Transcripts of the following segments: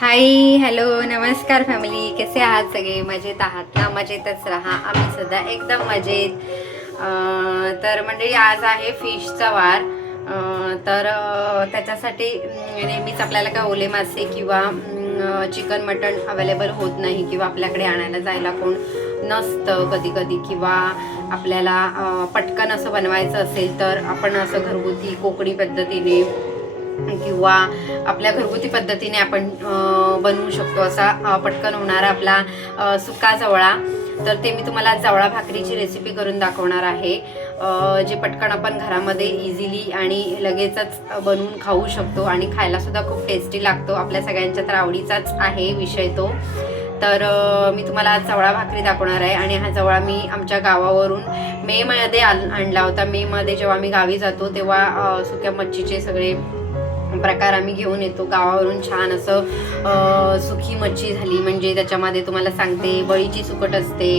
Hi hello नमस्कार family, कसे आहात सगळे? मजेत आहात ना? मजेतच राहा, आम्ही सुद्धा एकदम मजेत. तर मंडळी, आज आहे फिशचा वार. त्याच्यासाठी नेहमीच आपल्याला काय ओले मासे किंवा चिकन मटण अवेलेबल होत नाही, किंवा आपल्याकडे आणायला जायला कोण नसतं कधी कधी, किंवा आपल्याला पटकन असं बनवायचं असेल तर आपण असं घरगुती कोकणी पद्धतीने किंवा आपल्या घरगुती पद्धतीने आपण बनवू शकतो असा पटकन होणारा आपला सुका जवळा. तर ते मी तुम्हाला जवळा भाकरीची रेसिपी करून दाखवणार आहे, जे पटकन आपण घरामध्ये इझिली आणि लगेचच बनवून खाऊ शकतो आणि खायला सुद्धा खूप टेस्टी लागतो. आपल्या सगळ्यांच्या तर आवडीचाच आहे विषय तो. तर मी तुम्हाला आज जवळा भाकरी दाखवणार आहे. आणि हा जवळा मी आमच्या गावावरून मे मध्ये आणला होता. मे मध्ये जेव्हा मी गावी जातो तेव्हा सुक्या मच्छीचे सगळे प्रकार आम्ही घेऊन येतो गावावरून. छान असं सुकी मच्छी झाली म्हणजे त्याच्यामध्ये तुम्हाला सांगते, बळीची सुकट असते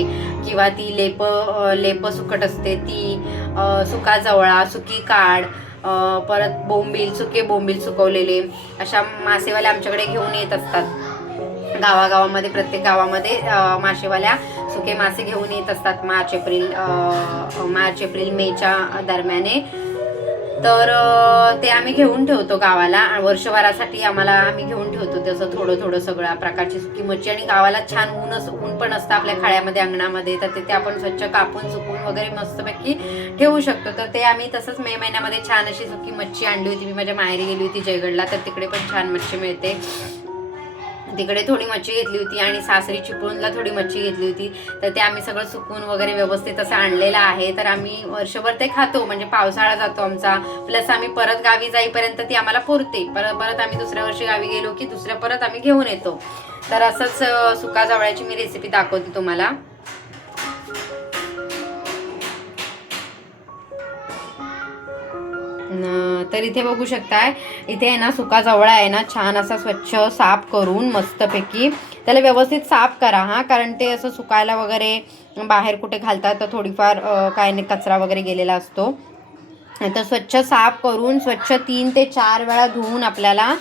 किंवा ती लेप सुकट असते, ती सुका जवळा, सुकी काड, परत सुके बोंबील सुकवलेले, अशा मासेवाले आमच्याकडे घेऊन येत असतात. गावागावामध्ये, प्रत्येक गावामध्ये मासेवाल्या सुके मासे घेऊन येत असतात मार्च एप्रिल मेच्या दरम्याने. तर ते आम्ही घेऊन ठेवतो गावाला वर्षभरासाठी. आम्ही घेऊन ठेवतो तसं थोडं थोडं सगळ्या प्रकारची सुकी मच्छी. आणि गावाला छान ऊन पण असतं आपल्या खाड्यामध्ये, अंगणामध्ये, तर तिथे आपण स्वच्छ कापून सुकून वगैरे मस्तपैकी ठेवू शकतो. तर ते आम्ही तसंच मे महिन्यामध्ये छान अशी सुकी मच्छी आणली होती. मी माझ्या माहेरी गेली होती जयगडला, तर तिकडे पण छान मच्छी मिळते. तिकडे थोडी मच्छी घेतली होती आणि सासरी चिपळूणला थोडी मच्छी घेतली होती. तर ते आम्ही सगळं सुकून वगैरे व्यवस्थित असं आणलेलं आहे. तर आम्ही वर्षभर ते खातो, म्हणजे पावसाळा जातो आमचा, प्लस आम्ही परत गावी जाईपर्यंत ती आम्हाला पुरते. परत आम्ही दुसऱ्या वर्षी गावी गेलो की परत आम्ही घेऊन येतो. तर असंच सुका जवळ्याची मी रेसिपी दाखवते तुम्हाला. तर इथे बघू शकताय, इथे आहे ना सुका जवळा आहे ना, छान असा स्वच्छ साफ करून मस्तपैकी त्याला व्यवस्थित साफ करा हा, कारण ते असं सुकायला वगैरे बाहेर कुठे घालतात तर थोडीफार काय नाही कचरा वगैरे गेलेला असतो. तर स्वच्छ साफ करून स्वच्छ 3 ते 4 वेळा धुवून आपल्याला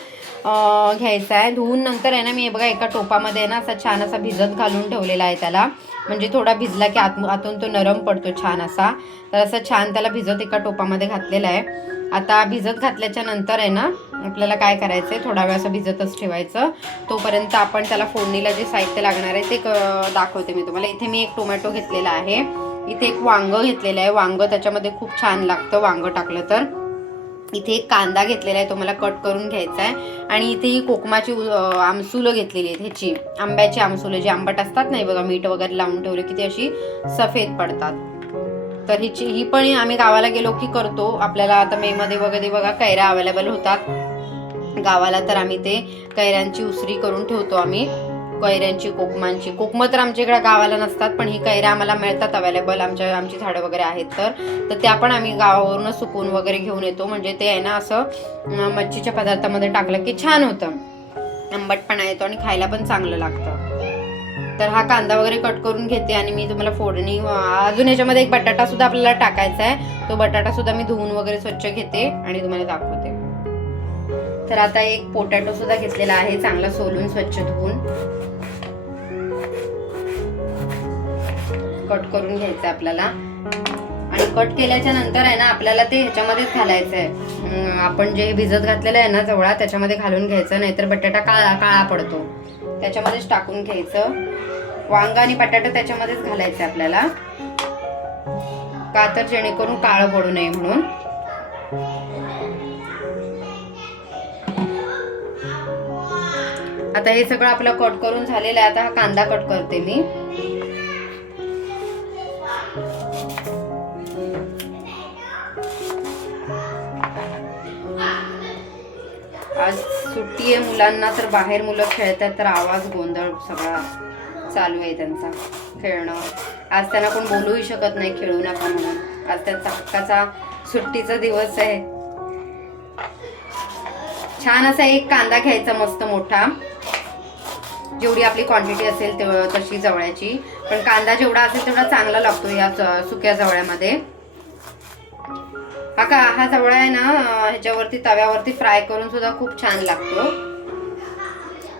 घ्यायचा आहे. धुवून नंतर आहे ना, मी बघा एका टोपामध्ये आहे ना असा छान असा भिजत घालून ठेवलेला आहे त्याला, म्हणजे थोडा भिजला की आतून तो नरम पडतो छान असा. तर असं छान त्याला भिजत एका टोपामध्ये घातलेला आहे. आता भिजत घातल्याच्या नंतर आहे ना, आपल्याला काय करायचं आहे, थोडा वेळ असं भिजतच ठेवायचं. तोपर्यंत आपण त्याला फोडणीला जे साहित्य लागणार आहे ते दाखवते मी तुम्हाला. इथे मी एक टोमॅटो घेतलेला आहे, इथे एक वांग घेतलेलं आहे. वांग त्याच्यामध्ये खूप छान लागतं वांग टाकलं तर. इथे एक कांदा घेतलेला आहे, तो मला कट करून घ्यायचा आहे. आणि इथे ही कोकमाची आमसुलं घेतलेली आहेत, ह्याची आंब्याची आमसुलं, जी आंबट असतात नाही बघा, मीठ वगैरे लावून ठेवले की ती अशी सफेद पडतात. तर ही पण आम्ही गावाला गेलो की करतो. आपल्याला आता मे मध्ये वगैरे बघा कैऱ्या अवेलेबल होतात गावाला, तर आम्ही ते कैऱ्यांची उसरी करून ठेवतो आम्ही. कैऱ्यांची, कोकमं तर आमच्या इकडे गावाला नसतात, पण ही कैऱ्या आम्हाला मिळतात अवेलेबल, आमची झाडं वगैरे आहेत. तर त्या पण आम्ही गावावरूनच सुकून वगैरे घेऊन येतो. म्हणजे ते आहे ना असं मच्छीच्या पदार्थामध्ये टाकलं की छान होतं, आंबटपणा येतो आणि खायला पण चांगलं लागतं. तर हा कांदा वगैरे कट करून घेते आणि मी तुम्हाला फोडणी, अजून याच्यामध्ये एक बटाटा सुद्धा आपल्याला टाकायचा आहे. तो बटाटा सुद्धा मी धुवून वगैरे स्वच्छ घेते आणि तुम्हाला दाखवते. तर आता एक पोटॅटो सुद्धा घेतलेला आहे, चांगला सोलून स्वच्छ धुवून कट करून घ्यायचं आपल्याला. आणि कट केल्याच्या नंतर आहे ना, आपल्याला ते ह्याच्यामध्येच घालायचं आहे. आपण जे भिजत घातलेलं आहे ना जवळा, त्याच्यामध्ये घालून घ्यायचं, नाहीतर बटाटा काळा पडतो. त्याच्यामध्येच टाकून घ्यायचं. वांग आणि बटाटा त्याच्यामध्येच घालायचं आपल्याला, का तर जेणेकरून काळं पडू नये म्हणून. आता हे सगळं आपलं कट करून झालेलं आहे. आता हा कांदा कट करते मी. आज सुट्टी आहे मुलांना, तर बाहेर मुलं खेळतात, तर आवाज गोंधळ सगळा चालू आहे त्यांचा खेळणं. आज त्यांना कोण बोलूही शकत नाही खेळू नका म्हणून. आज त्यांचा हक्काचा सुट्टीचा दिवस आहे. छान असा एक कांदा घ्यायचा मस्त मोठा, जेवढी आपली क्वांटिटी असेल तशी जवळ्याची. पण कांदा जेवढा असेल तेवढा चांगला लागतो या सुक्या जवळ्यामध्ये. हा जवळा आहे ना, ह्याच्यावरती तव्यावरती फ्राय करून सुद्धा खूप छान लागतो.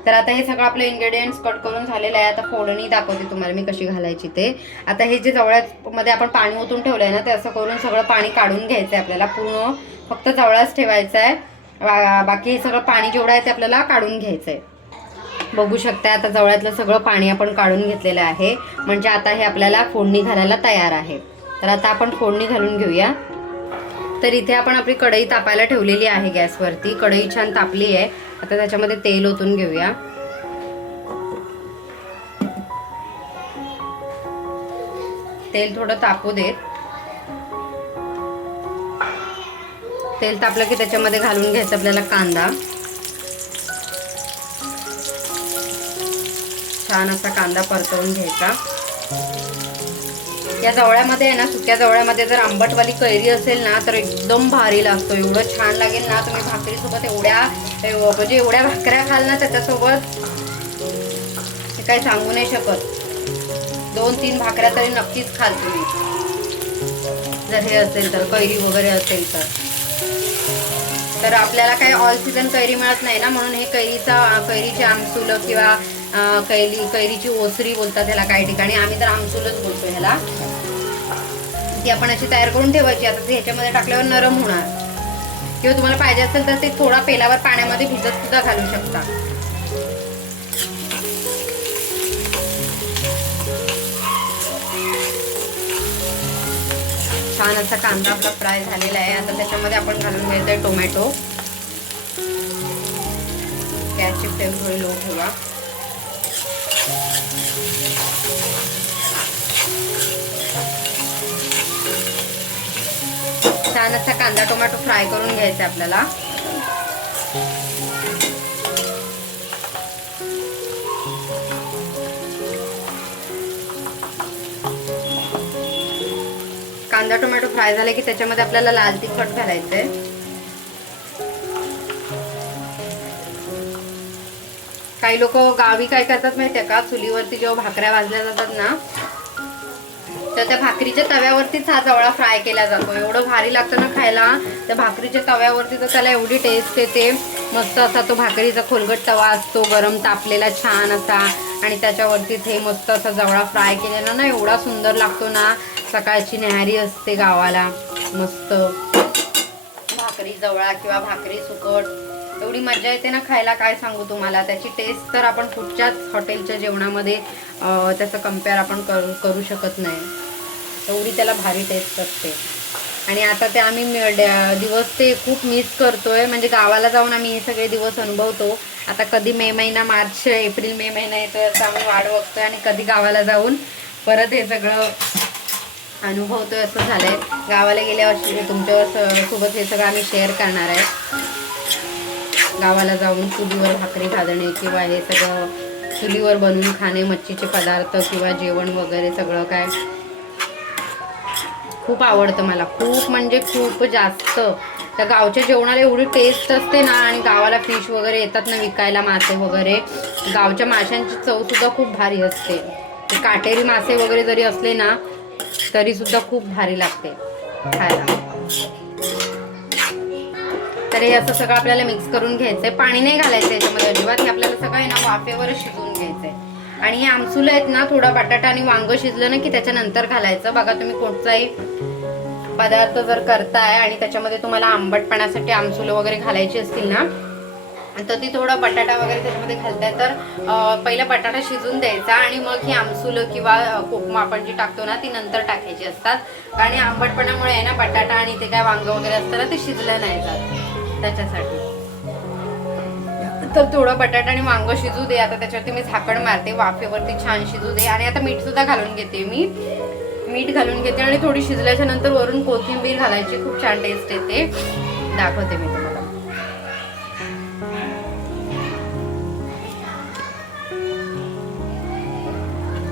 तर आता हे सगळं आपलं इन्ग्रेडियंट्स कट करून झालेलं आहे. आता फोडणी दाखवते तुम्हाला मी कशी घालायची ते. आता हे जे जवळ्यामध्ये आपण पाणी ओतून ठेवलं आहे ना, ते असं करून सगळं पाणी काढून घ्यायचं आहे आपल्याला. पूर्ण फक्त जवळाच ठेवायचं आहे, बाकी हे सगळं पाणी जेवढं आहे ते आपल्याला काढून घ्यायचं आहे. बघू शकता आता जवळातलं सगळं पाणी आपण काढून घेतलेलं आहे. म्हणजे आता हे आपल्याला फोडणी घालायला तयार आहे. तर आता आपण फोडणी घालून घेऊया. तर इथे आपण आपली कढई तापायला ठेवलेली आहे गॅसवरती. कढई छान तापली आहे. आता त्याच्यामध्ये तेल ओतून घेऊया. तेल थोडं तापू देत. तेल तापलं की त्याच्यामध्ये घालून घ्यायचं आपल्याला कांदा. छान असा कांदा परतवून घ्यायचा. या जवळ्यामध्ये आहे ना, सुक्या जवळ्यामध्ये जर आंबटवाली कैरी असेल ना तर एकदम भारी लागतो. एवढं छान लागेल ना, तुम्ही भाकरीसोबत म्हणजे एवढ्या भाकऱ्या खाल ना त्याच्यासोबत, हे काही सांगू नाही शकत. 2-3 भाकऱ्या तरी नक्कीच खाल तुम्ही, जर हे असेल तर, कैरी वगैरे असेल तर. आपल्याला काही ऑल सीझन कैरी मिळत नाही ना, म्हणून हे कैरीची आमसुलं किंवा कैरीची ओसरी बोलतात ह्याला काही ठिकाणी. आम्ही तर आमसुलच बोलतो ह्याला. ती आपण अशी तयार करून ठेवायची. आता ती ह्याच्यामध्ये टाकल्यावर नरम होणार, किंवा तुम्हाला पाहिजे असेल तर ते थोडा पेलावर पाण्यामध्ये भिजत सुद्धा घालू शकता. छान असा कांदा आपला फ्राय झालेला आहे. आता त्याच्यामध्ये आपण घालून घ्यायचंय टोमॅटो. गॅसची फ्लेम थोडी लो ठेवा. छान असा कांदा टोमॅटो फ्राय करून घ्यायचा आपल्याला. कांदा टोमॅटो फ्राय झाले की त्याच्यामध्ये आपल्याला लाल तिखट घालायचंय. काही लोक गावी काय करतात माहितीये का, चुलीवरती जेव्हा भाकऱ्या भाजल्या जातात ना, तर त्या भाकरीच्या तव्यावरतीच हा जवळा फ्राय केला जातो. एवढं भारी लागतं ना खायला त्या भाकरीच्या तव्यावरती. तर त्याला एवढी टेस्ट येते. मस्त असा तो भाकरीचा खोलगट तवा असतो, गरम तापलेला छान असा, आणि त्याच्यावरती हे मस्त असा जवळा फ्राय केलेला ना, एवढा सुंदर लागतो ना. सकाळची न्याहारी असते गावाला, मस्त भाकरी जवळा किंवा भाकरी सुकट, एवढी मजा येते ना खायला, काय सांगू तुम्हाला. त्याची टेस्ट तर आपण कुठच्याच हॉटेलच्या जेवणामध्ये त्याचं कम्पेअर आपण करू शकत नाही. एवढी त्याला भारी टेस्ट असते. आणि आता ते आम्ही दिवस ते खूप मिस करतोय. म्हणजे गावाला जाऊन आम्ही हे सगळे दिवस अनुभवतो. आता कधी मे महिना, मार्च एप्रिल मे महिना येतोय असं आम्ही वाट बघतोय, आणि कधी गावाला जाऊन परत हे सगळं अनुभवतोय असं झालंय. गावाला गेल्यावर तुमच्या सोबत हे सगळं आम्ही शेअर करणार आहे. गावाला जाऊन चुलीवर भाकरी भाजणे किंवा हे सगळं चुलीवर बनवून खाणे, मच्छीचे पदार्थ किंवा जेवण वगैरे सगळं काय खूप आवडतं मला. खूप म्हणजे खूप जास्त. त्या गावच्या जेवणाला एवढी टेस्ट असते ना, आणि गावाला फिश वगैरे येतात ना विकायला, मासे वगैरे. गावच्या माशांची चवसुद्धा खूप भारी असते. ते काटेरी मासे वगैरे जरी असले ना तरी सुद्धा खूप भारी लागते खायला. तर हे असं सगळं आपल्याला मिक्स करून घ्यायचंय. पाणी नाही घालायचं याच्यामध्ये अजिबात. हे आपल्याला सगळं आहे ना वाफेवरच शिजवून घ्यायचंय. आणि हे आमसुलं आहेत ना, थोडा बटाटा आणि वांग शिजलं ना की त्याच्यानंतर घालायचं. बघा तुम्ही कोणताही पदार्थ जर करताय आणि त्याच्यामध्ये तुम्हाला आंबटपणासाठी आमसुलं वगैरे घालायची असतील ना, तर ती थोडा बटाटा वगैरे त्याच्यामध्ये घालताय, तर पहिला बटाटा शिजून द्यायचा आणि मग ही आमसुलं किंवा कोकमा आपण जी टाकतो ना ती नंतर टाकायची असतात. आणि आंबटपणामुळे आहे ना बटाटा आणि ते काय वांग वगैरे असतं ना ते शिजलं नाही जात त्याच्यासाठी. तर थोडं बटाटा आणि वांग शिजू दे. आता त्याच्यावरती मी झाकण मारते, वाफेवरती छान शिजू दे. आणि आता मीठ सुद्धा घालून घेते. मीठ घालून घेते आणि थोडी शिजल्याच्या नंतर वरून कोथिंबीर घालायची. खूप छान टेस्ट येते. दाखवते मी तुम्हाला.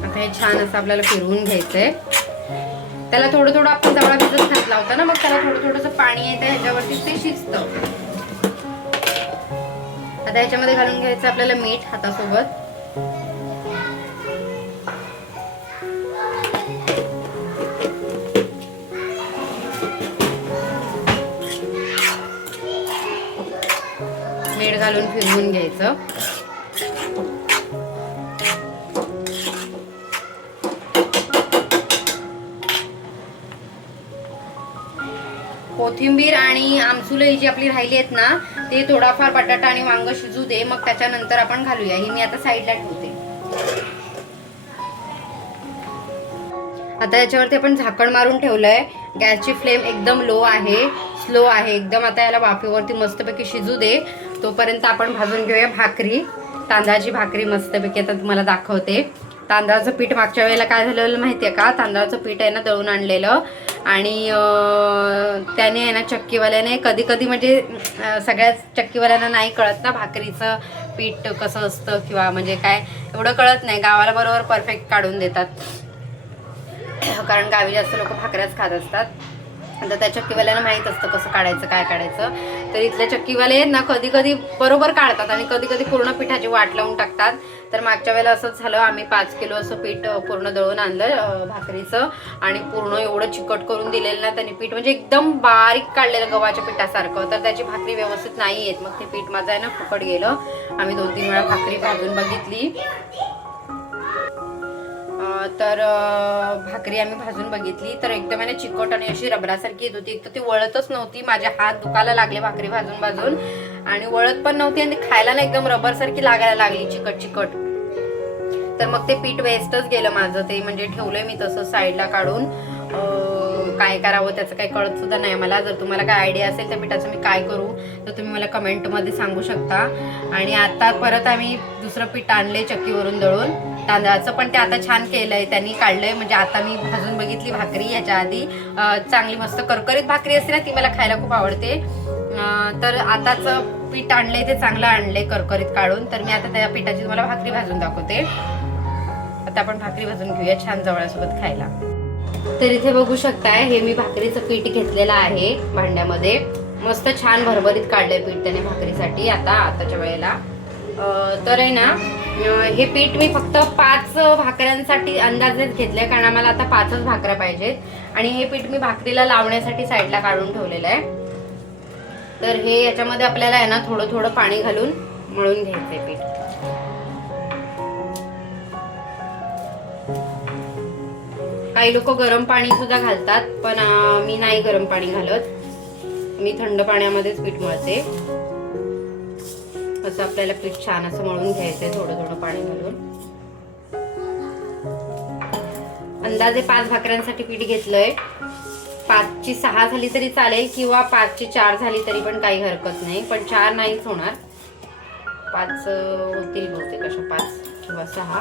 आता हे छान असं आपल्याला फिरवून घ्यायचंय. त्याला थोडं थोडं आपण जवळ भिजत घातला होता ना, मग त्याला थोडं थोडंसं पाणी येतं ह्याच्यावरती, ते शिजतं. आता ह्याच्यामध्ये घालून घ्यायचं आपल्याला मीठ हातासोबत. मीठ घालून फिरवून घ्यायचं. कोथिंबीर आणि आमसुलं जी आपली राहिली आहेत ना, ते थोडाफार बटाटा आणि वांग शिजू दे, मग त्याच्यानंतर आपण घालूया. ही मी आता साईडला ठेवते. आता याच्यावरती आपण झाकण मारून ठेवलंय. गॅसची फ्लेम एकदम लो आहे, स्लो आहे एकदम. आता याला वाफेवरती मस्तपैकी शिजू दे. तोपर्यंत आपण भाजून घेऊया भाकरी, तांदळाची भाकरी मस्तपैकी. आता तुम्हाला दाखवते. तांदळाचं पीठ मागच्या वेळेला काय झालेलं माहितीये का, तांदळाचं पीठ आहे ना दळून आणलेलं, आणि त्याने आहे ना चक्कीवाल्याने कधी कधी म्हणजे सगळ्याच चक्कीवाल्यांना नाही कळत ना भाकरीचं पीठ कसं असतं, किंवा म्हणजे काय एवढं कळत नाही. गावाला बरोबर परफेक्ट काढून देतात, कारण गावी जास्त लोक भाकऱ्याच खात असतात. आता त्या चक्कीवाल्याला माहीत असतं कसं काढायचं, काय काढायचं. तर इथल्या चक्कीवाले ना कधी कधी बरोबर काढतात आणि कधी कधी पूर्ण पिठाची वाट लावून टाकतात. तर मागच्या वेळेला असंच झालं. आम्ही 5 किलो असं पीठ पूर्ण दळून आणलं भाकरीचं, आणि पूर्ण एवढं चिकट करून दिलेलं ना त्यांनी पीठ, म्हणजे एकदम बारीक काढलेलं गव्हाच्या पिठासारखं. तर त्याची भाकरी व्यवस्थित नाही येत. मग ते पीठ माझं आहे ना फुकट गेलं. आम्ही 2-3 वेळा भाकरी भाजून बघितली, तर भाकरी आम्ही भाजून बघितली तर एकदम आहे चिकट आणि अशी रबरासारखी येत होती. एक तर ती वळतच नव्हती. माझे हात दुखायला लागले भाकरी भाजून भाजून, आणि वळत पण नव्हती, आणि ती खायला ना एकदम रबर सारखी लागायला लागली, चिकट चिकट. तर मग ते पीठ वेस्टच गेलं माझं. ते म्हणजे ठेवलंय मी तसं साईडला काढून. काय करावं त्याचं काही कळत सुद्धा नाही मला. जर तुम्हाला काय आयडिया असेल त्या पिठाचं मी काय करू, तर तुम्ही मला कमेंटमध्ये सांगू शकता. आणि आता परत आम्ही दुसरं पीठ आणले चक्कीवरून दळून तांदळाचं, पण ते आता छान केलंय त्यांनी, काढलंय. म्हणजे आता मी भाजून बघितली भाकरी याच्या आधी, चांगली मस्त करकरीत भाकरी असते ना, ती मला खायला खूप आवडते. तर आताच पीठ आणलंय ते चांगलं आणलंय करकरीत काढून. तर मी आता त्या पिठाची तुम्हाला भाकरी भाजून दाखवते. आता आपण भाकरी भाजून घेऊया छान जवळासोबत खायला. तर इथे बघू शकताय, हे मी भाकरीचं पीठ घेतलेलं आहे भांड्यामध्ये. मस्त छान भरभरीत काढलंय पीठ त्याने भाकरीसाठी आताच्या वेळेला. तर आहे ना, हे पीठ मी फक्त 5 भाकऱ्यांसाठी अंदाजेच घेतलंय, कारण आम्हाला आता 5च भाकऱ्या पाहिजेत. आणि हे पीठ मी भाकरीला लावण्यासाठी साईडला काढून ठेवलेलं आहे. तर हे याच्यामध्ये आपल्याला आहे ना थोडं थोडं पाणी घालून मळून घ्यायचंय पीठ. काही लोक गरम पाणी सुद्धा घालतात, पण मी नाही गरम पाणी घालत. मी थंड पाण्यामध्येच पीठ मळते. असं आपल्याला पीठ छान असं मळून घ्यायचंय थोडं थोडं पाणी घालून. अंदाजे 5 भाकऱ्यांसाठी पीठ घेतलंय. 5 ची 6 झाली तरी चालेल, किंवा 5 ची 4 झाली तरी पण काही हरकत नाही, पण 4 नाहीच होणार. 5 होतील बहुतेक, अशा 5 किंवा 6.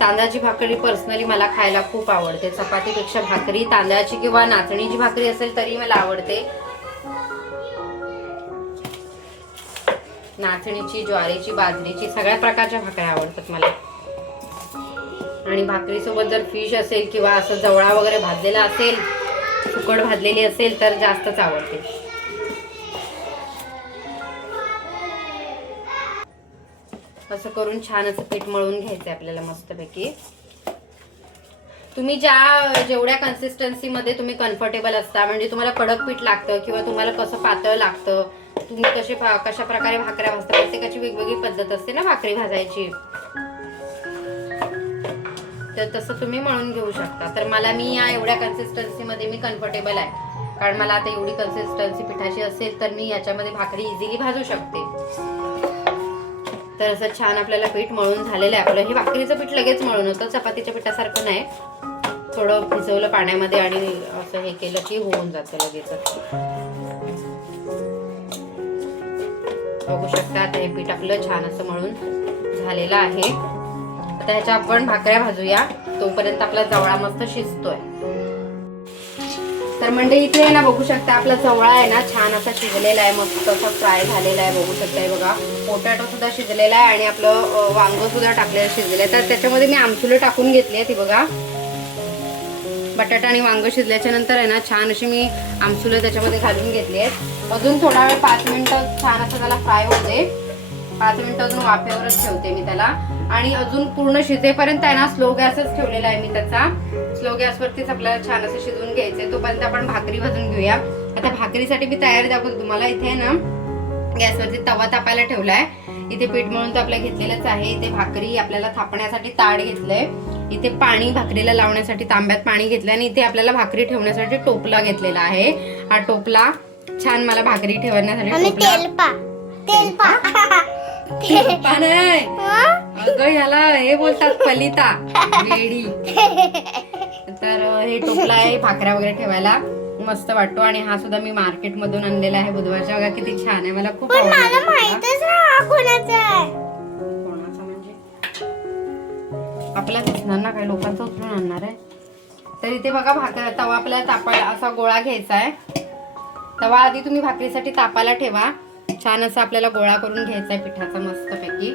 तांदळाची भाकरी पर्सनली मला खायला खूप आवडते. चपातीपेक्षा भाकरी तांदळाची किंवा नाचणीची भाकरी असेल तरी मला आवडते. नाचणीची, ज्वारीची, बाजरीची, सगळ्या प्रकारच्या भाकऱ्या आवडतात मला. आणि भाकरीसोबत जर फिश असेल किंवा असं जवळा वगैरे भाजलेला असेल, सुकट भाजलेली असेल तर जास्तच आवडते. असं करून छान असं पीठ मळून घ्यायचं आपल्याला मस्तपैकी. तुम्ही जेवढ्या कन्सिस्टन्सीमध्ये तुम्ही कम्फर्टेबल असता, म्हणजे तुम्हाला कडक पीठ लागतं किंवा तुम्हाला कसं पातळ लागतं, तुम्ही कशा प्रकारे भाकऱ्या भाजता, प्रत्येकाची वेगवेगळी पद्धत असते ना भाकरी भाजायची, तर तसं तुम्ही मळून घेऊ शकता. तर मी या एवढ्या कन्सिस्टन्सीमध्ये मी कम्फर्टेबल आहे, कारण मला आता एवढी कन्सिस्टन्सी पिठाची असेल तर मी याच्यामध्ये भाकरी इझिली भाजू शकते. तर असं छान आपल्याला पीठ मळून झालेलं आहे आपलं. हे भाकरीचं पीठ लगेच मळून होतं, चपातीच्या पिठासारखं नाही. थोडं भिजवलं पाण्यामध्ये आणि असं हे केलं की होऊन जातं लगेच. बघू शकता आता हे पीठ आपलं छान असं मळून झालेलं आहे. आता ह्याच्या आपण भाकऱ्या भाजूया, तोपर्यंत आपला जवळा मस्त शिजतोय. तर म्हणजे इथे ना बघू शकता आपला जवळा आहे ना छान असा शिजलेला आहे, मस्त असा फ्राय झालेला आहे. बघू शकताय बघा, पोटॅटो सुद्धा शिजलेला आहे आणि आपलं वांग सुद्धा टाकलेलं शिजलेलं आहे. तर त्याच्यामध्ये मी आमसुलं टाकून घेतली आहे. ती बघा, बटाटा आणि वांग शिजल्याच्या नंतर आहे ना छान अशी मी आमसुलं त्याच्यामध्ये घालून घेतली आहेत. अजून थोडा वेळ 5 मिनिटं छान असं त्याला फ्राय होते. 5 मिनिटं अजून वाफेवरच ठेवते मी त्याला. आणि अजून पूर्ण शिजेपर्यंत आहे ना स्लो गॅसच ठेवलेला आहे मी त्याचा. स्लो गॅसवरतीच आपल्याला छान असं शिजवून घ्यायचंय. तोपर्यंत आपण भाकरी भाजून घेऊया. आता भाकरीसाठी मी तयारी दाखवते तुम्हाला. इथे आहे ना गॅसवरती तवा तापायला ठेवलाय. इथे पीठ मळून तर आपलं घेतलेलंच आहे. इथे भाकरी आपल्याला थापण्यासाठी ताट घेतलंय. इथे पाणी भाकरीला लावण्यासाठी तांब्यात पाणी घेतलं आणि इथे आपल्याला भाकरी ठेवण्यासाठी टोपला घेतलेला आहे. हा टोपला छान मला भाकरी ठेवण्यासाठी तेलपा नाही अगं ह्याला हे बोलतात फलिता वेडी. तर हे टोपला आहे भाकऱ्या वगैरे ठेवायला, मस्त वाटतो. आणि हा सुद्धा मी मार्केट मधून आणलेला आहे बुधवारच्या. बघा किती छान आहे, मला खूप कोणाचा म्हणजे आपलाच असणार ना, काही लोकांचा उचलून आणणार आहे. तर इथे बघा तवा आपल्याला तापायला असा गोळा घ्यायचा आहे. तवा आधी तुम्ही भाकरीसाठी तापायला ठेवा. छान असा आपल्याला गोळा करून घ्यायचा आहे पिठाचा मस्तपैकी.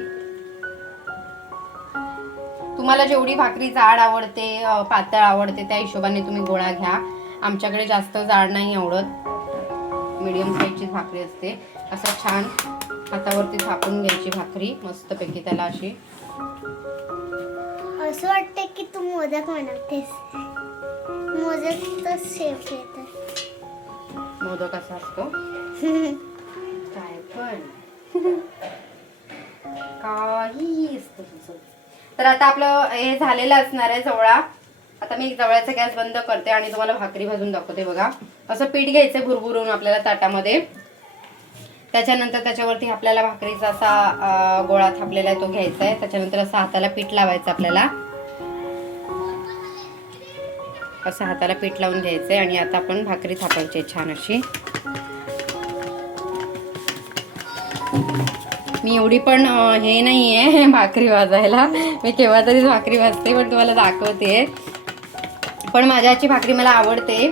तुम्हाला जेवढी भाकरी जाड आवडते पातळ आवडते त्या हिशोबाने तुम्ही गोळा घ्या. आमच्याकडे जास्त जाड नाही आवडत, मीडियम साईजची भाकरी असते. असं छान हातावरती थापून घ्यायची भाकरी मस्तपैकी. त्याला अशी असं वाटतं की तू मोदक बनवतेस. मोदकचा शेप येतो. मोदक असा असतो काय पण काही असतं तुझं. तर आता आपलं हे झालेलं असणार आहे जवळा. आता मी जवळचा गॅस बंद करते आणि तुम्हाला भाकरी भाजून दाखवते. बघा असं पीठ घ्यायचं भुरभुरून आपल्याला ताटामध्ये. त्याच्यानंतर त्याच्यावरती आपल्याला भाकरीचा असा गोळा थापलेला आहे तो घ्यायचा आहे. त्याच्यानंतर असं हाताला पीठ लावायचं आपल्याला, असं हाताला पीठ लावून घ्यायचंय. आणि आता आपण भाकरी थापायची छान अशी. मी एवढी पण हे नाही आहे भाकरी भाजायला, मी केव्हा तरीच भाकरी भाजते, पण तुम्हाला दाखवते. पण माझ्या हातची भाकरी मला आवडते.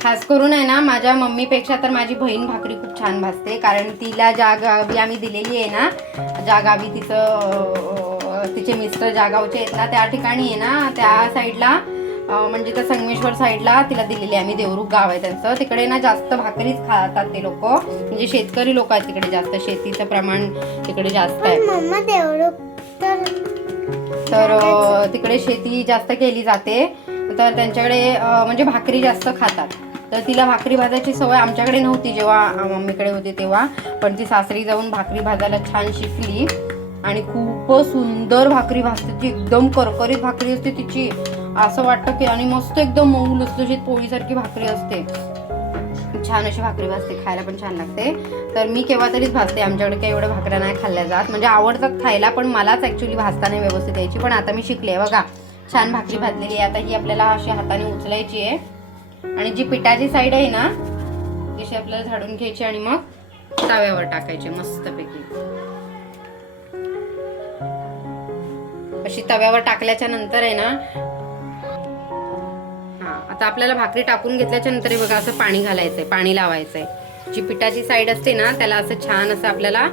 खास करून आहे ना, माझ्या मम्मीपेक्षा तर माझी बहीण भाकरी खूप छान भाजते. कारण तिला ज्या गावी आम्ही दिलेली आहे ना, ज्या गावी तिचे मिस्टर ज्या गावचे आहेत ना, त्या ठिकाणी आहे ना, त्या साईडला म्हणजे त्या संगमेश्वर साईडला तिला दिलेली आहे. आम्ही देवरुख गाव आहे त्यांचं. तिकडे ना जास्त भाकरीच खातात ते लोक, म्हणजे शेतकरी लोक आहेत तिकडे जास्त. शेतीचं प्रमाण तिकडे जास्त आहे. तर तिकडे शेती जास्त केली जाते. तर त्यांच्याकडे म्हणजे भाकरी जास्त खातात. तर तिला भाकरी भाजायची सवय आमच्याकडे नव्हती जेव्हा मम्मीकडे होती तेव्हा. पण ती सासरी जाऊन भाकरी भाजायला छान शिकली आणि खूप सुंदर भाकरी भाजते ती. एकदम करकरीत भाकरी असते तिची, असं वाटतं की. आणि मस्त एकदम मऊ लुसलुशीत पोळीसारखी भाकरी असते. छान अशी भाकरी भाजते, खायला पण छान लागते. तर मी केव्हा तरीच भाजते, आमच्याकडे काही एवढ्या भाकऱ्या नाही खाल्ल्या जात. म्हणजे आवडतात खायला, पण मलाच ऍक्च्युली भाजता नाही व्यवस्थित यायची. पण आता मी शिकले. बघा छान भाकरी भाजलेली आहे. आता ही आपल्याला अशी हाताने उचलायची आहे आणि जी पिठाची साईड आहे ना, तशी आपल्याला झाडून घ्यायची आणि मग तव्यावर टाकायची मस्तपैकी. अशी तव्यावर टाकल्याच्या नंतर आहे ना, आता आपल्याला भाकरी टाकून घेतल्याच्या नंतर हे बघा असं पाणी घालायचंय, पाणी लावायचंय. जी पिठाची साईड असते ना त्याला असं छान असं आपल्याला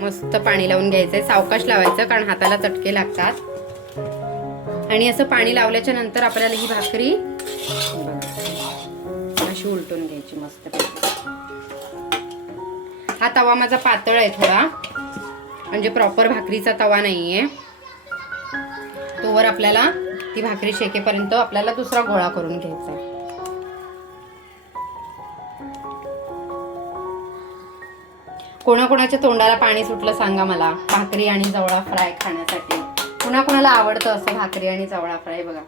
मस्त पाणी लावून घ्यायचंय. सावकाश लावायचं कारण हाताला चटके लागतात. आणि असं पाणी लावल्याच्या नंतर आपल्याला ही भाकरी अशी उलटून घ्यायची मस्त. हा तवा माझा पातळ आहे थोडा, म्हणजे प्रॉपर भाकरीचा तवा नाहीये. तोवर आपल्याला ती भाकरी शेकेपर्यंत आपल्याला दुसरा गोळा करून घ्यायचा आहे. कोणाकोणाच्या तोंडाला पाणी सुटलं सांगा मला, भाकरी आणि जवळा फ्राय खाण्यासाठी. कोणाकोणाला आवडतं असं भाकरी आणि जवळा फ्राय. बघा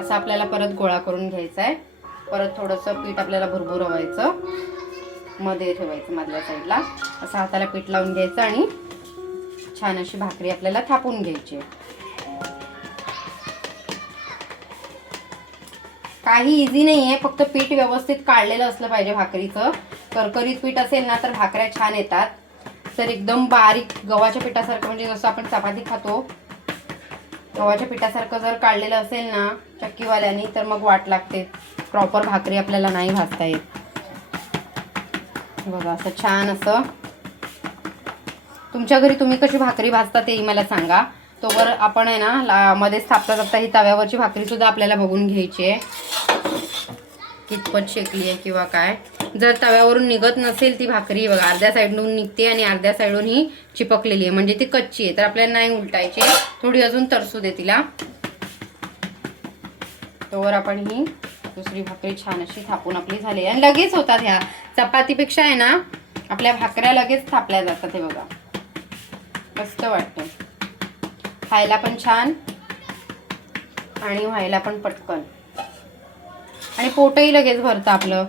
असं आपल्याला परत गोळा करून घ्यायचा आहे. परत थोडंसं पीठ आपल्याला भुरभुरवायचं, मध्ये ठेवायचं मधल्या साईडला. असं हाताला पीठ लावून घ्यायचं आणि छान अशी भाकरी आपल्याला थापून घ्यायची. काही इझी नाहीये, फक्त पीठ व्यवस्थित काढलेलं असलं पाहिजे भाकरीचं. करकरीत पीठ असेल ना तर भाकऱ्या छान येतात. तर एकदम बारीक गव्हाच्या पिठासारखं, म्हणजे जसं आपण चपाती खातो गव्हाच्या पिठासारखं जर काढलेलं असेल ना चक्कीवाल्यानी, तर मग वाट लागते. प्रॉपर भाकरी आपल्याला नाही भाजता येत. बघा असं छान असं. तुमच्या घरी तुम्ही कशी भाकरी भाजता तेही मला सांगा. तोवर आपण आहे ना मध्येच थापता थापता ही तव्यावरची भाकरी सुद्धा आपल्याला बघून घ्यायची आहे कितपत शेकली आहे किंवा काय. जर तव्यावरून निघत नसेल ती भाकरी, बघा अर्ध्या साईडून निघते आणि अर्ध्या साईडून ही चिपकलेली आहे, म्हणजे ती कच्ची आहे. तर आपल्याला नाही उलटायची, थोडी अजून तरसू दे तिला. तोवर आपण ही दुसरी भाकरी छान अशी थापून आपली झाली. आणि लगेच होतात ह्या. चपातीपेक्षा आहे ना आपल्या भाकऱ्या लगेच थापल्या जातात. हे बघा मस्त वाटतं. खायला पण छान आणि व्हायला पण पटकन आणि पोटही लगेच भरतं आपलं.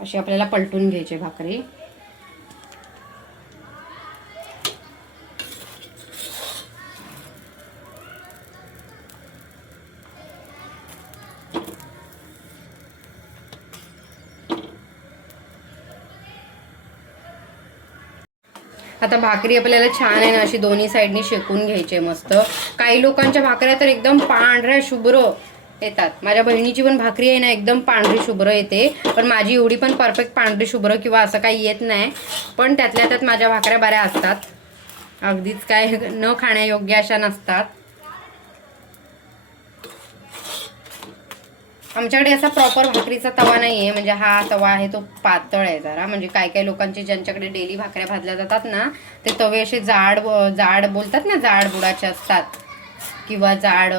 अशी आपल्याला पलटून घ्यायची भाकरी. आता भाकरी आपल्याला छान आहे ना अशी दोन्ही साईडनी शेकून घ्यायची मस्त. काही लोकांच्या भाकऱ्या तर एकदम पांढऱ्या शुभ्र येतात. माझ्या बहिणीची पण भाकरी आहे ना एकदम पांढरी शुभ्र येते, पण माझी एवढी पण परफेक्ट पांढरी शुभ्र किंवा असं काही येत नाही. पण त्यातल्या त्यात माझ्या भाकऱ्या बऱ्या असतात, अगदीच काय न खाण्यायोग्य अशा नसतात. आमच्याकडे असा प्रॉपर भाकरीचा तवा नाही आहे, म्हणजे हा तवा आहे तो पातळ आहे जरा. म्हणजे काय काय लोकांचे ज्यांच्याकडे डेली भाकऱ्या भाजल्या जातात ना ते तवे असे जाड जाड बोलतात ना, जाड बुडाचे असतात किंवा जाड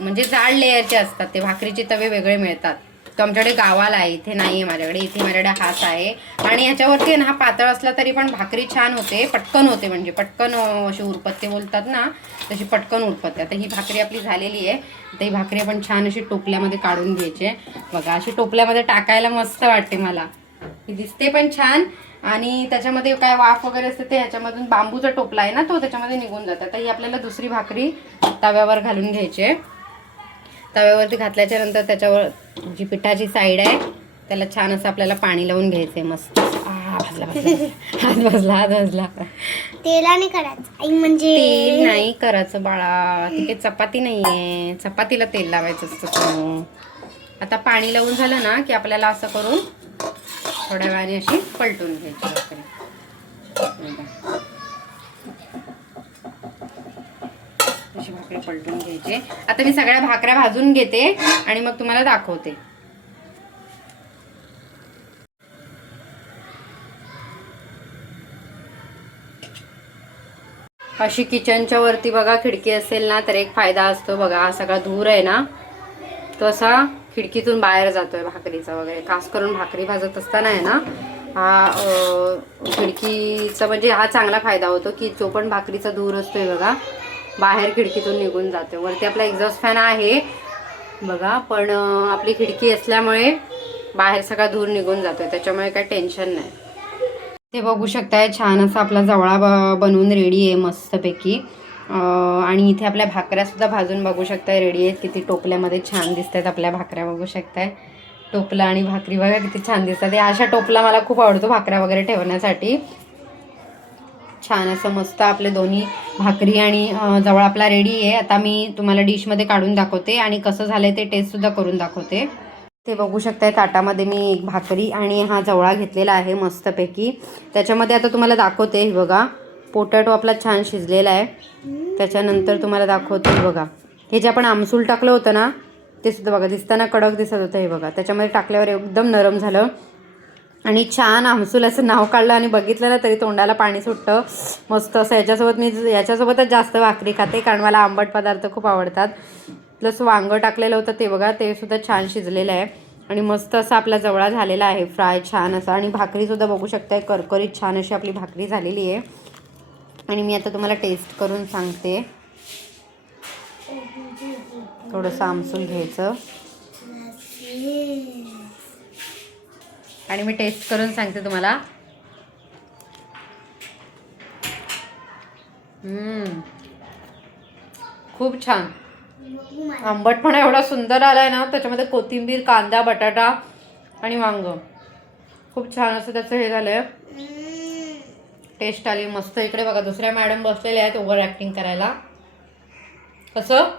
म्हणजे जाड लेअरचे असतात. ते भाकरीचे तवे वेगळे मिळतात. तो आमच्याकडे गावाला आहे, इथे नाही आहे माझ्याकडे. इथे माझ्याकडे हाच आहे आणि ह्याच्यावरती ना हा पातळ असला तरी पण भाकरी छान होते, पटकन होते. म्हणजे पटकन अशी उरपत्ते बोलतात ना तशी पटकन उरपत्ते. आता ही भाकरी आपली झालेली आहे. आता ही भाकरी आपण छान अशी टोपल्यामध्ये काढून घ्यायची. बघा अशी टोपल्यामध्ये टाकायला मस्त वाटते मला. ही दिसते पण छान आणि त्याच्यामध्ये काय वाफ वगैरे असते ते ह्याच्यामधून बांबूचा टोपला आहे ना तो त्याच्यामध्ये निघून जातात. तर ही आपल्याला दुसरी भाकरी तव्यावर घालून घ्यायची आहे. तव्यावरती घातल्याच्या नंतर त्याच्यावर जी पिठाची साईड आहे त्याला छान असं आपल्याला पाणी लावून घ्यायचंय मस्त. हात भाजला. तेलाने करायचं म्हणजे तेल नाही करायचं बाळा, ती काही चपाती नाहीये, चपातीला तेल लावायचं असतं. आता पाणी लावून झालं ना की आपल्याला असं करून थोड्या वेळाने अशी पलटून घ्यायची भाकरी. अशी भाकरी पलटून घ्यायची. आता मी सगळ्या भाकऱ्या भाजून घेते आणि मग तुम्हाला दाखवते. अशी किचनच्या वरती बघा खिडकी असेल ना तर एक फायदा असतो बघा. हा सगळा धूर आहे ना तो असा खिडकीतून बाहेर जातोय भाकरीचा वगैरे. खास करून भाकरी भाजत असताना आहे ना हा खिडकीचा म्हणजे हा चांगला फायदा होतो की जो पण भाकरीचा धूर असतोय बघा बाहेर खिडकीतून निघून जातो. वरती आपला एक्झॉस्ट फॅन आहे बघा, पण आपली खिडकी असल्यामुळे बाहेर सगळा धूर निघून जातोय, त्याच्यामुळे काही टेन्शन नाही. ते बघू शकताय छान असा आपला जवळा बनवून रेडी आहे मस्तपैकी. आणि इथे आपल्या भाकऱ्या सुद्धा भाजून बघू शकताय रेडी आहेत. किती टोपल्यामध्ये छान दिसत आहेत आपल्या भाकऱ्या बघू शकताय. टोपला आणि भाकरी बघा किती छान दिसतात. अशा टोपला मला खूप आवडतो भाकऱ्या वगैरे ठेवण्यासाठी. छान असं मस्त आपले दोन्ही भाकरी आणि जवळ आपला रेडी आहे. आता मी तुम्हाला डिशमध्ये काढून दाखवते आणि कसं झालंय ते टेस्ट सुद्धा करून दाखवते. ते बघू शकताय ताटामध्ये मी एक भाकरी आणि हा जवळा घेतलेला आहे मस्तपैकी. त्याच्यामध्ये आता तुम्हाला दाखवते हे बघा पोटॅटो आपला छान शिजलेला आहे. त्याच्यानंतर तुम्हाला दाखवते हे बघा हे जे आपण आमसूल टाकलं होतं ना ते सुद्धा बघा दिसताना कडक दिसत होतं. हे बघा त्याच्यामध्ये टाकल्यावर एकदम नरम झालं आणि छान आमसूल असं नाव काढलं आणि बघितलं ना तरी तोंडाला पाणी सुटतं मस्त असं. याच्यासोबतच जास्त भाकरी खाते कारण मला आंबट पदार्थ खूप आवडतात. प्लस वांगं टाकलेलं होतं ते बघा ते सुद्धा छान शिजलेलं आहे आणि मस्त असा आपला जवळा झालेला आहे फ्राय छान असा. आणि भाकरीसुद्धा बघू शकताय करकरीत छान अशी आपली भाकरी झालेली आहे. आणि मी आता तुम्हाला टेस्ट करून सांगते. थोडंसं आमसूल घ्यायचं आणि मी टेस्ट करून सांगते तुम्हाला. खूप छान. आंबटपणा एवढा सुंदर आलाय ना त्याच्यामध्ये कोथिंबीर कांदा बटाटा आणि वांग खूप छान असं त्याचं हे झालंय. टेस्ट आली मस्त. इकडे बघा दुसऱ्या मॅडम बसलेल्या आहेत ओव्हर ॲक्टिंग करायला. कसं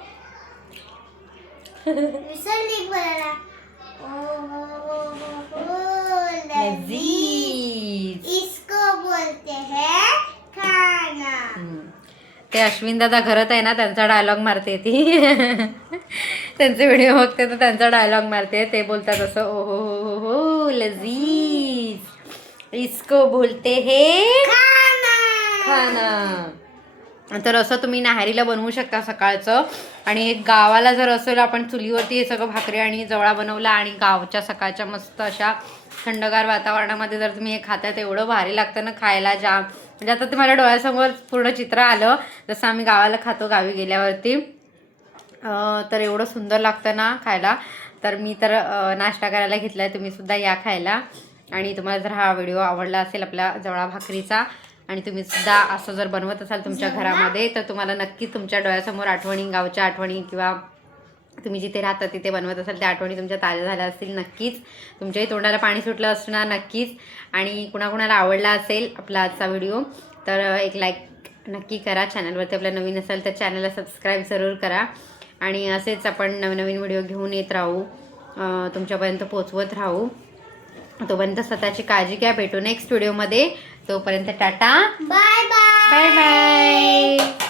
ते अश्विन दादा घरात आहे ना त्यांचा डायलॉग मारते ती. त्यांचे व्हिडिओ बघते तर त्यांचा डायलॉग मारते. ते बोलतात असं ओ हो हो हो लजीज इसको बोलते हे खाना. तर असं तुम्ही न्याहारीला बनवू शकता सकाळचं. आणि एक गावाला जर असेल आपण चुलीवरती हे सगळं भाकरी आणि जवळा बनवला आणि गावच्या सकाळच्या मस्त अशा थंडगार वातावरणामध्ये जर तुम्ही हे खाता तर एवढं भारी लागतं ना खायला जाम. म्हणजे आता ते माझ्या डोळ्यासमोर पूर्ण चित्र आलं जसं आम्ही गावाला खातो गावी गेल्यावरती. तर एवढं सुंदर लागतं ना खायला. तर मी तर नाश्ता करायला घेतला आहे, तुम्हीसुद्धा या खायला. आणि तुम्हाला जर हा व्हिडिओ आवडला असेल आपला जवळा भाकरीचा आणि तुम्हीसुद्धा असं जर बनवत असाल तुमच्या घरामध्ये तर तुम्हाला नक्कीच तुमच्या डोळ्यासमोर आठवणी, गावच्या आठवणी किंवा तुम्ही जिथे राहता तिथे बनवत असाल त्या आठवणी तुमच्या ताज्या झाल्या असतील. नक्कीच तुमच्याही तोंडाला पाणी सुटलं असणार नक्कीच. आणि कुणाकुणाला आवडला असेल आपला आजचा व्हिडिओ तर एक लाईक नक्की करा. चॅनलवरती आपल्या नवीन असेल तर चॅनलला सबस्क्राईब जरूर करा. आणि असेच आपण नवीन नवीन व्हिडिओ घेऊन येत राहू, तुमच्यापर्यंत पोचवत राहू. तोपर्यंत स्वतःची काळजी घ्या. भेटू नेक्स्ट व्हिडिओमध्ये. तोपर्यंत tata, bye bye. Bye bye.